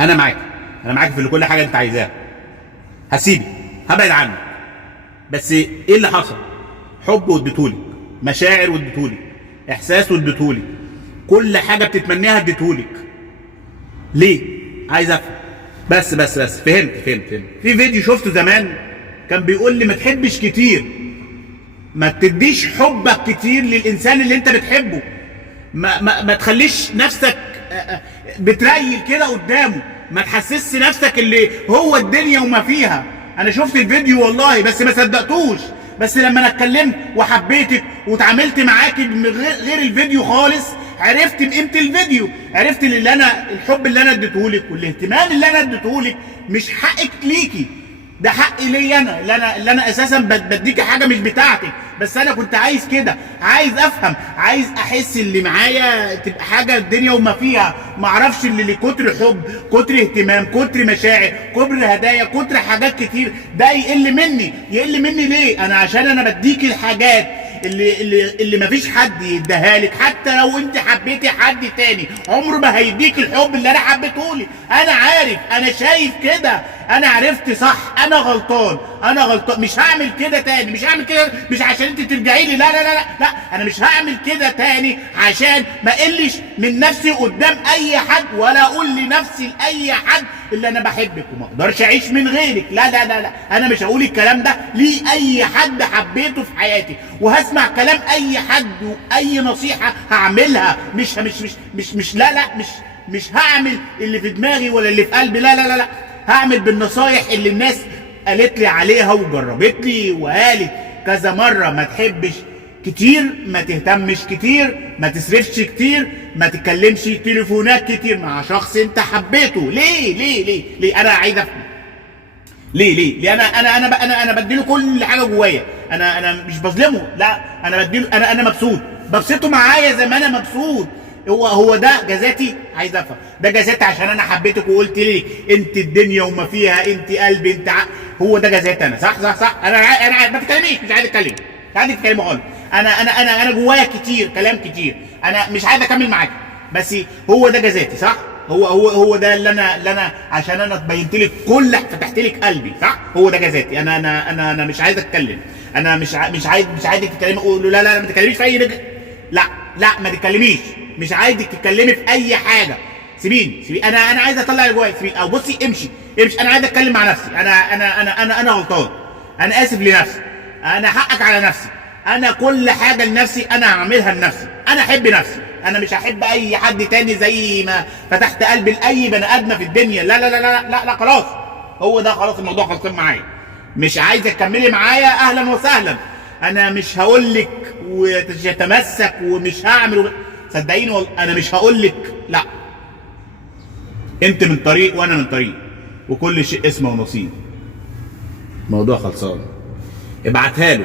انا معاك، انا معاك في كل حاجه انت عايزاها. هسيبك، هبعد عنك، بس ايه اللي حصل؟ حب واديتهولك، مشاعر واديتهولك، احساس واديتهولك، كل حاجه بتتمنيها اديتهولك. ليه؟ عايز افهم. بس فهمت. في فيديو شفته زمان كان بيقول لي ما تحبش كتير، ما تديش حبك كتير للانسان اللي انت بتحبه، ما تخليش نفسك بتريل كده قدامه، ما تحسسش نفسك اللي هو الدنيا وما فيها. انا شفت الفيديو والله بس ما صدقتوش، بس لما انا اتكلمت وحبيتك واتعاملت معاكي غير الفيديو خالص، عرفت بقيمه الفيديو، عرفت اللي انا الحب اللي انا اديتهولك والاهتمام اللي انا اديتهولك مش حقك ليكي، ده حقي ليا انا اللي انا اساسا بديكي حاجه مش بتاعتك. بس انا كنت عايز كده، عايز افهم، عايز احس اللي معايا تبقى حاجه الدنيا وما فيها، ما اعرفش اللي كتر حب، كتر اهتمام، كتر مشاعر، كتر هدايا، كتر حاجات كتير، ده يقل مني ليه؟ انا عشان انا بديكي الحاجات اللي مفيش حد يديها لك، حتى لو انت حبيتي حد تاني عمره ما هيديك الحب اللي انا حبيتهولي. انا عارف، انا شايف كده، انا عرفت صح، انا غلطان، مش هعمل كده تاني، مش هعمل كده مش عشان انت ترجعي لي، لا، انا مش هعمل كده تاني عشان ما اقلش من نفسي قدام اي حد، ولا اقول لنفسي لاي حد اللي انا بحبك وما اقدرش اعيش من غيرك. لا، انا مش هقول الكلام ده لاي حد حبيته في حياتي، وهسمع كلام اي حد واي نصيحه هعملها، مش هعمل اللي في دماغي ولا اللي في قلبي، لا، هعمل بالنصايح اللي الناس قالت لي عليها وجربت لي وقالت كذا مره: ما تحبش كتير، ما تهتمش كتير، ما تصرفش كتير، ما تتكلمش تليفونات كتير مع شخص انت حبيته. ليه انا عايز افهم ليه انا بديله كل حاجه جوايا، انا مش بظلمه، لا انا بديله، انا مبسوط، ببسطه معايا زي ما انا مبسوط. هو ده جزاتي؟ عايز افهم. ده جزاتي عشان انا حبيتك وقلت لي انت الدنيا وما فيها، انت قلبي، انت هو ده جزاتي انا؟ صح. انا ما تتكلميش، مش عايز اتكلم، مش عايز اتكلم خالص. انا جوايا كتير، كلام كتير، انا مش عايز اكمل معاك، بس هو ده جزاتي صح؟ هو ده اللي انا عشان انا بينت لك فتحت لك قلبي صح؟ هو ده جزاتي. انا مش عايز اتكلم، انا مش عايزك تتكلمي. اقول له لا ما تتكلميش في اي لا ما تتكلميش، مش عايزك تتكلمي في اي حاجه، سيبيني. انا عايز اطلع اللي جوايا، سيبيني. او بصي، امشي. انا عايز اتكلم مع نفسي. انا غلطان، انا اسف لنفسي، انا حقك على نفسي، انا كل حاجه لنفسي انا هعملها لنفسي، انا احب نفسي، انا مش هحب اي حد تاني زي ما فتحت قلبي لاي بني ادم في الدنيا. لا خلاص، هو ده خلاص، الموضوع خلصان معايا، مش عايزه تكملي معايا، اهلا وسهلا. انا مش هقول لك وتتمسك ومش هعمل صدقيني والله انا مش هقول لك لا. انت من طريق وانا من طريق، وكل شيء اسمه ونصيب. موضوع خلصان، ابعتها له.